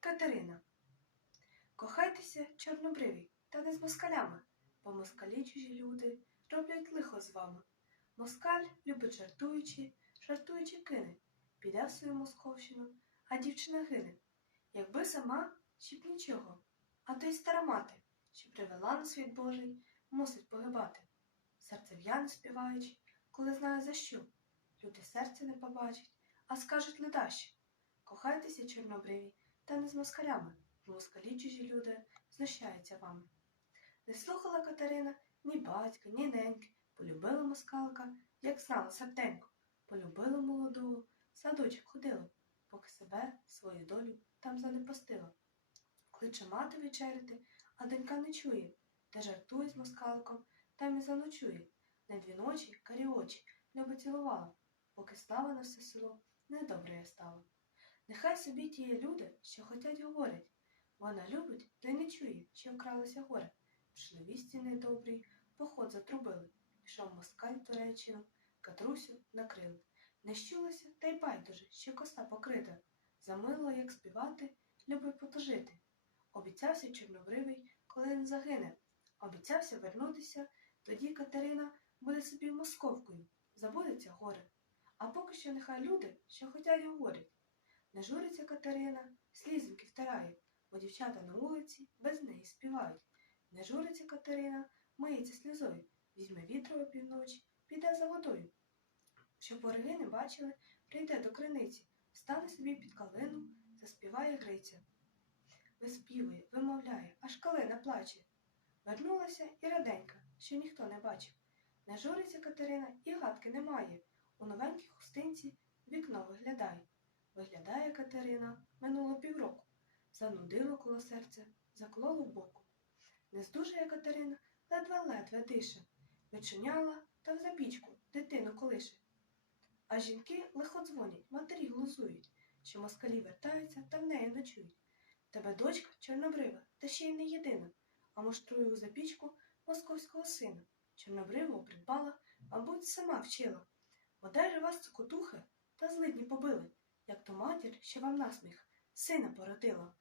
Катерина. Кохайтеся, чорнобриві, та не з москалями, бо москалі чужі люди роблять лихо з вами. Москаль любить жартуючи, жартуючи кине, піде в свою московщину, а дівчина гине. Якби сама, чи б нічого, а то й стара мати, що привела на світ Божий, мусить погибати. Серцев'яни співаючи, коли знає за що, люди серця не побачать, а скажуть ледаще. Кохайтеся, чорнобриві, та не з москалями, бо москалі люди знущаються вами. Не слухала Катерина ні батька, ні неньки, полюбила москалка, як знала серденько, полюбила молодого, садочок ходила, поки себе, свою долю там занепастила. Кличе мати вечеряти, а донька не чує, та жартує з москалком, там і заночує. На дві ночі карі очі любо цілувала, поки слава на все село недобре я стала. Нехай собі тіє люди, що хотять говорять. Вона любить, та й не чує, що вкралося горе. Пішли вісті недобрій, поход затрубили. Пішов москаль Туреччину, Катрусю накрили. Не щулося, та й байдуже, що коса покрита. Замило, як співати, любить потужити. Обіцявся чорнобривий, коли він загине. Обіцявся вернутися, тоді Катерина буде собі московкою, забудеться горе. А поки що нехай люди, що хотять говорять. Не журиться Катерина, слізинки втирає, бо дівчата на вулиці без неї співають. Не журиться Катерина, миється сльозою, візьме вітро опівночі, піде за водою. Щоб вороги не бачили, прийде до криниці, стане собі під калину, заспіває Гриця. Виспівує, вимовляє, аж калина плаче. Вернулася і раденька, що ніхто не бачив. Не журиться Катерина і гадки немає. У новенькій хустинці вікно виглядає. Виглядає Катерина минуло півроку. Занудило коло серця, заклоло в боку. Не здужує Катерина, ледве-ледве дише. Вичиняла та в запічку дитину колише. А жінки лихо дзвонять, матері глузують, що москалі вертаються та в неї ночують. Тебе дочка чорнобрива, та ще й не єдина, а муштрую у запічку московського сина. Чорнобриву придбала, мабуть, сама вчила. Бодай вас цокотухи та злидні побили, як то матір, що вам насміх, сина породила.